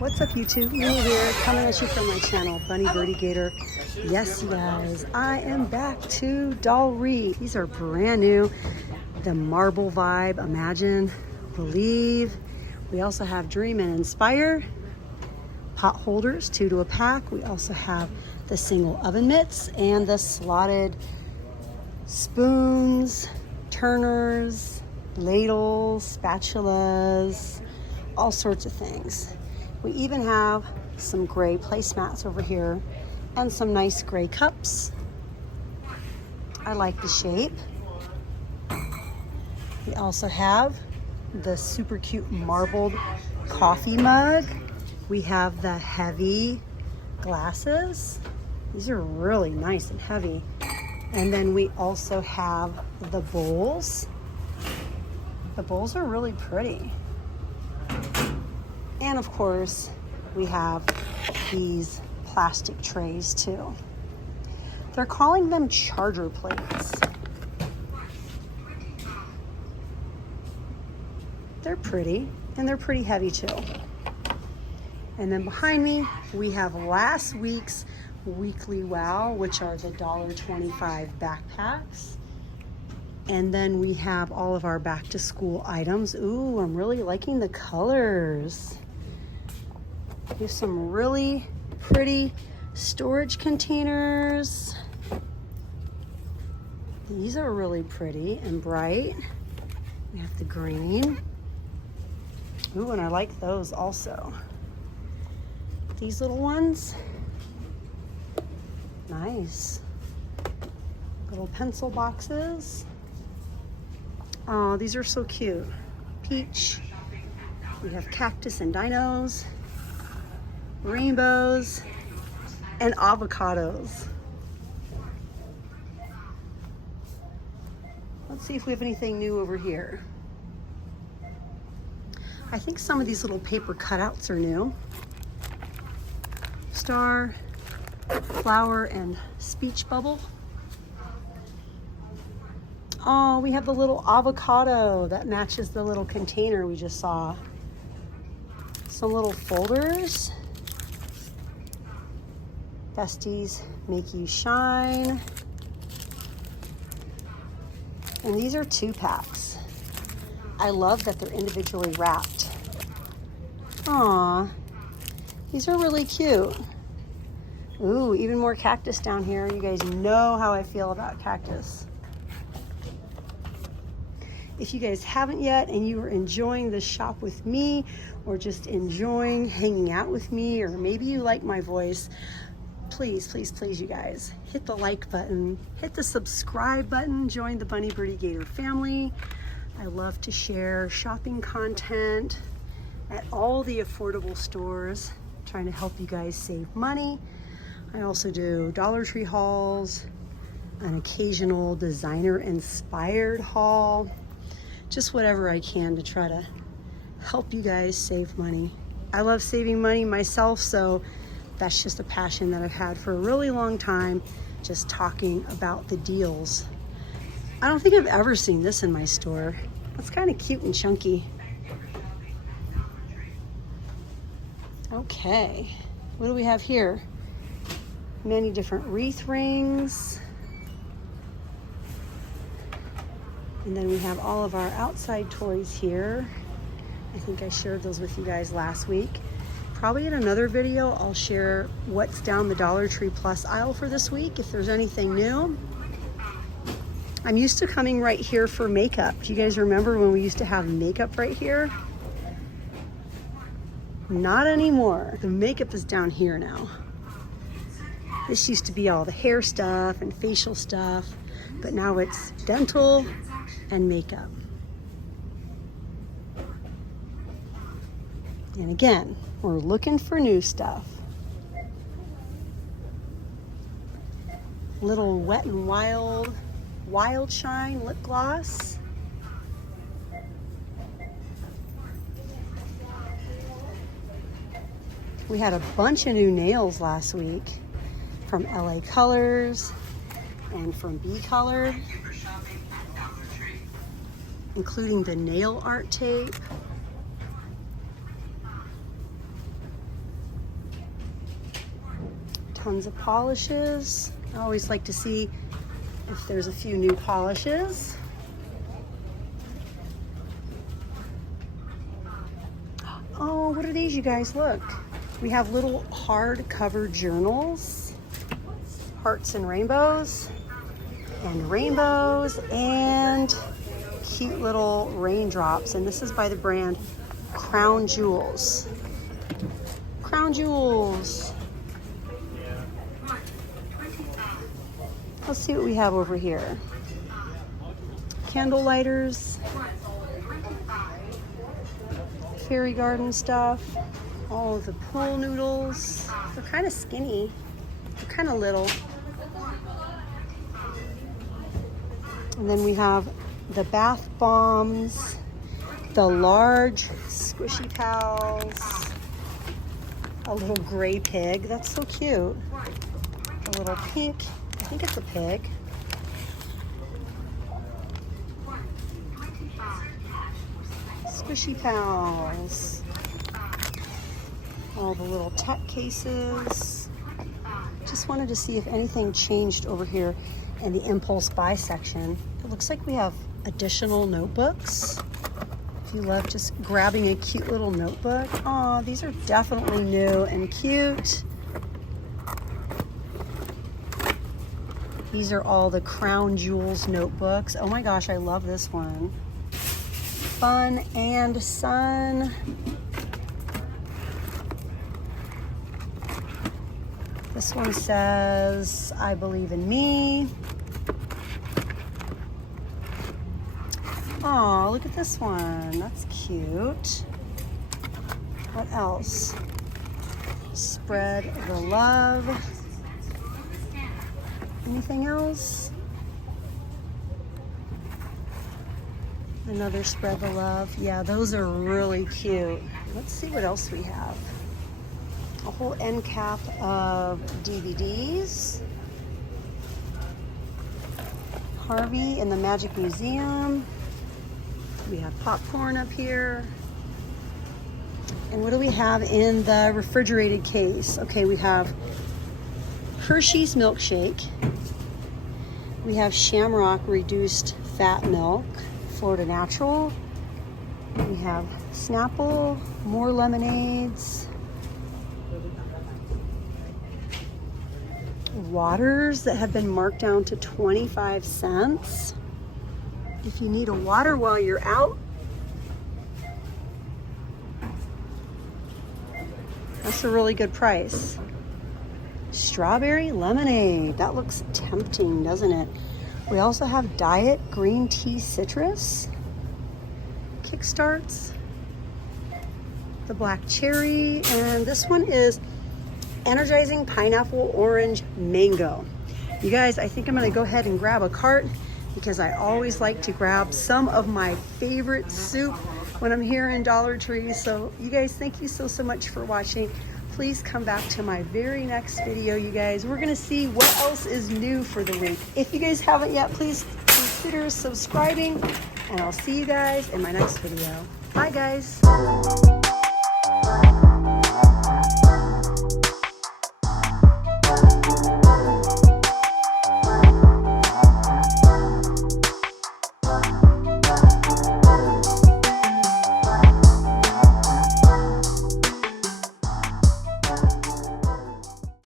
What's up, YouTube? Me here, coming at you from my channel, Bunny Birdy Gator. Yes, you guys, I am back to Dollry. These are brand new. The marble vibe, imagine, believe. We also have dream and inspire. Pot holders, 2 to a pack. We also have the single oven mitts and the slotted spoons, turners, ladles, spatulas, all sorts of things. We even have some gray placemats over here and some nice gray cups. I like the shape. We also have the super cute marbled coffee mug. We have the heavy glasses. These are really nice and heavy. And then we also have the bowls. The bowls are really pretty. And of course, we have these plastic trays too. They're calling them charger plates. They're pretty, and they're pretty heavy too. And then behind me, we have last week's weekly wow, which are the $1.25 backpacks. And then we have all of our back to school items. Ooh, I'm really liking the colors. Here's some really pretty storage containers. These are really pretty and bright. We have the green. Ooh, and I like those also. These little ones, nice. Little pencil boxes. Oh, these are so cute. Peach. We have cactus and dinos, rainbows, and avocados. Let's see if we have anything new over here. I think some of these little paper cutouts are new. Star, flower, and speech bubble. Oh, we have the little avocado that matches the little container we just saw. Some little folders. Besties make you shine. And these are 2-packs. I love that they're individually wrapped. Aw, these are really cute. Ooh, even more cactus down here. You guys know how I feel about cactus. If you guys haven't yet and you are enjoying this shop with me or just enjoying hanging out with me, or maybe you like my voice, please, please, please, you guys, hit the like button, hit the subscribe button, join the Bunny Birdy Gator family. I love to share shopping content at all the affordable stores, trying to help you guys save money. I also do Dollar Tree hauls, an occasional designer inspired haul, just whatever I can to try to help you guys save money. I love saving money myself, so that's just a passion that I've had for a really long time, just talking about the deals. I don't think I've ever seen this in my store. It's kind of cute and chunky. Okay, what do we have here? Many different wreath rings. And then we have all of our outside toys here. I think I shared those with you guys last week. Probably in another video, I'll share what's down the Dollar Tree Plus aisle for this week, if there's anything new. I'm used to coming right here for makeup. Do you guys remember when we used to have makeup right here? Not anymore. The makeup is down here now. This used to be all the hair stuff and facial stuff, but now it's dental and makeup. And again, we're looking for new stuff. Little Wet n Wild Shine lip gloss. We had a bunch of new nails last week from LA Colors and from B Color, including the nail art tape. Tons of polishes. I always like to see if there's a few new polishes. Oh, what are these, you guys? Look. We have little hardcover journals, hearts and rainbows, and cute little raindrops. And this is by the brand Crown Jewels. Crown Jewels. Let's see what we have over here. Candle lighters, fairy garden stuff, all of the pool noodles. They're kind of skinny, they're kind of little. And then we have the bath bombs, the large squishy pals, a little gray pig. That's so cute. A little pink, I think it's a pig. Squishy pals. All the little tech cases. Just wanted to see if anything changed over here in the impulse buy section. It looks like we have additional notebooks. If you love just grabbing a cute little notebook. Aw, these are definitely new and cute. These are all the Crown Jewels notebooks. Oh my gosh, I love this one. Fun and Sun. This one says, I believe in me. Aw, look at this one. That's cute. What else? Spread the love. Anything else? Another spread the love. Yeah, those are really cute. Let's see what else we have. A whole end cap of DVDs. Harvey and the Magic Museum. We have popcorn up here. And what do we have in the refrigerated case? Okay, we have Hershey's milkshake. We have Shamrock reduced fat milk, Florida Natural. We have Snapple, more lemonades. Waters that have been marked down to 25 cents. If you need a water while you're out, that's a really good price. Strawberry lemonade, that looks tempting, doesn't it? We also have diet green tea citrus, Kickstarts, the black cherry, and this one is energizing pineapple orange mango. You guys, I think I'm gonna go ahead and grab a cart because I always like to grab some of my favorite soup when I'm here in Dollar Tree. So you guys, thank you so much for watching. Please come back to my very next video, you guys. We're gonna see what else is new for the week. If you guys haven't yet, please consider subscribing, and I'll see you guys in my next video. Bye, guys.